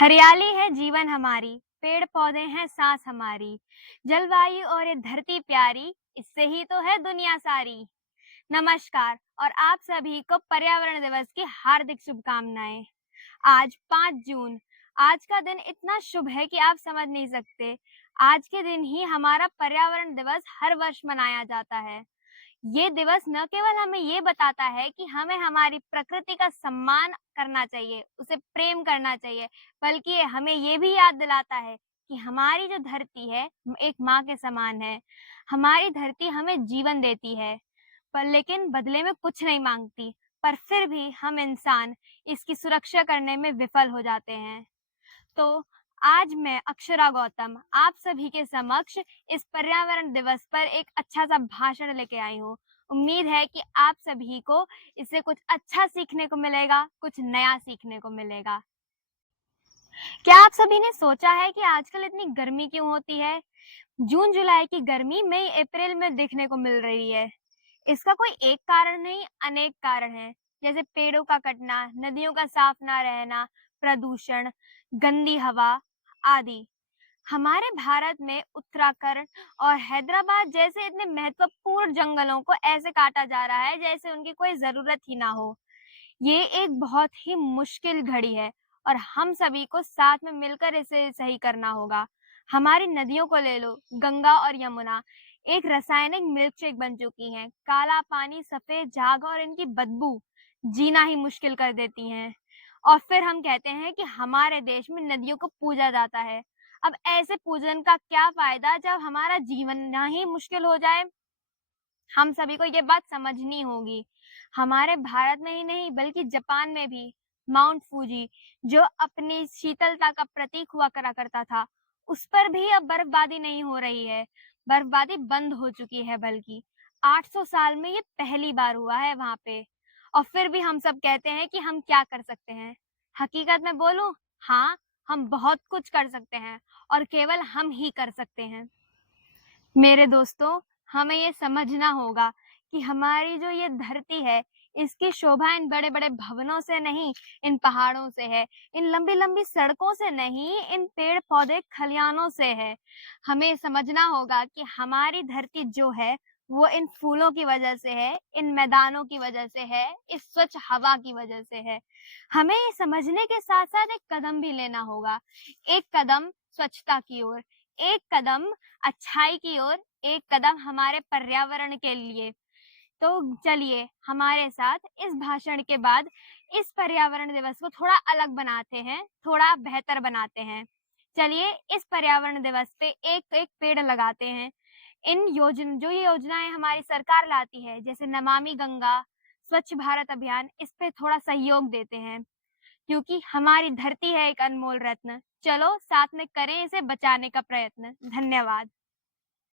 हरियाली है जीवन हमारी, पेड़ पौधे हैं सांस हमारी, जलवायु और ये धरती प्यारी, इससे ही तो है दुनिया सारी। नमस्कार और आप सभी को पर्यावरण दिवस की हार्दिक शुभकामनाएं। आज 5 जून, आज का दिन इतना शुभ है कि आप समझ नहीं सकते। आज के दिन ही हमारा पर्यावरण दिवस हर वर्ष मनाया जाता है। ये दिवस न केवल हमें ये बताता है कि हमें हमारी प्रकृति का सम्मान करना चाहिए, उसे प्रेम करना चाहिए, बल्कि ये हमें ये भी याद दिलाता है कि हमारी जो धरती है, एक माँ के समान है। हमारी धरती हमें जीवन देती है, पर लेकिन बदले में कुछ नहीं मांगती, पर फिर भी हम इंसान इसकी सुरक्षा करने में विफल हो जाते हैं। तो आज मैं अक्षरा गौतम आप सभी के समक्ष इस पर्यावरण दिवस पर एक अच्छा सा भाषण लेके आई हूँ। उम्मीद है कि आप सभी को इससे कुछ अच्छा सीखने को मिलेगा, कुछ नया सीखने को मिलेगा। क्या आप सभी ने सोचा है कि आजकल इतनी गर्मी क्यों होती है? जून जुलाई की गर्मी मई अप्रैल में देखने को मिल रही है। इसका कोई एक कारण नहीं, अनेक कारण हैं, जैसे पेड़ों का कटना, नदियों का साफ ना रहना, प्रदूषण, गंदी हवा आदि। हमारे भारत में उत्तराखंड और हैदराबाद जैसे इतने महत्वपूर्ण जंगलों को ऐसे काटा जा रहा है जैसे उनकी कोई जरूरत ही ना हो। ये एक बहुत ही मुश्किल घड़ी है और हम सभी को साथ में मिलकर इसे सही करना होगा। हमारी नदियों को ले लो, गंगा और यमुना एक रासायनिक मिल्कशेक बन चुकी हैं। काला पानी, सफेद झाग और इनकी बदबू जीना ही मुश्किल कर देती हैं। और फिर हम कहते हैं कि हमारे देश में नदियों को पूजा जाता है। अब ऐसे पूजन का क्या फायदा जब हमारा जीवन ही मुश्किल हो जाए। हम सभी को ये बात समझनी होगी। हमारे भारत में ही नहीं बल्कि जापान में भी माउंट फूजी, जो अपनी शीतलता का प्रतीक हुआ करा करता था, उस पर भी अब बर्फबारी नहीं हो रही है। बर्फबारी बंद हो चुकी है, बल्कि 800 साल में ये पहली बार हुआ है वहां पे। और फिर भी हम सब कहते हैं कि हम क्या कर सकते हैं। हकीकत में बोलूं, हाँ, हम बहुत कुछ कर सकते हैं और केवल हम ही कर सकते हैं। मेरे दोस्तों, हमें ये समझना होगा कि हमारी जो ये धरती है, इसकी शोभा इन बड़े-बड़े भवनों से नहीं, इन पहाड़ों से है, इन लंबी-लंबी सड़कों से नहीं, इन पेड़-पौधे, खलियानों से है। हमें समझना होगा कि हमारी धरती जो है, वो इन फूलों की वजह से है, इन मैदानों की वजह से है, इस स्वच्छ हवा की वजह से है। हमें ये समझने के साथ-साथ एक कदम भी लेना होगा। एक कदम स्वच्छता की ओर, एक कदम अच्छाई की ओर, एक कदम हमारे पर्यावरण के लिए। तो चलिए हमारे साथ इस भाषण के बाद इस पर्यावरण दिवस को थोड़ा अलग बनाते हैं, थोड़ा बेहतर बनाते हैं। चलिए इस पर्यावरण दिवस पे एक-एक पेड़ लगाते हैं। जो ये योजनाएं हमारी सरकार लाती है, जैसे नमामि गंगा, स्वच्छ भारत अभियान, इस पे थोड़ा सहयोग देते हैं। क्योंकि हमारी धरती है एक अनमोल रत्न। चलो साथ में करें इसे बचाने का प्रयत्न। धन्यवाद।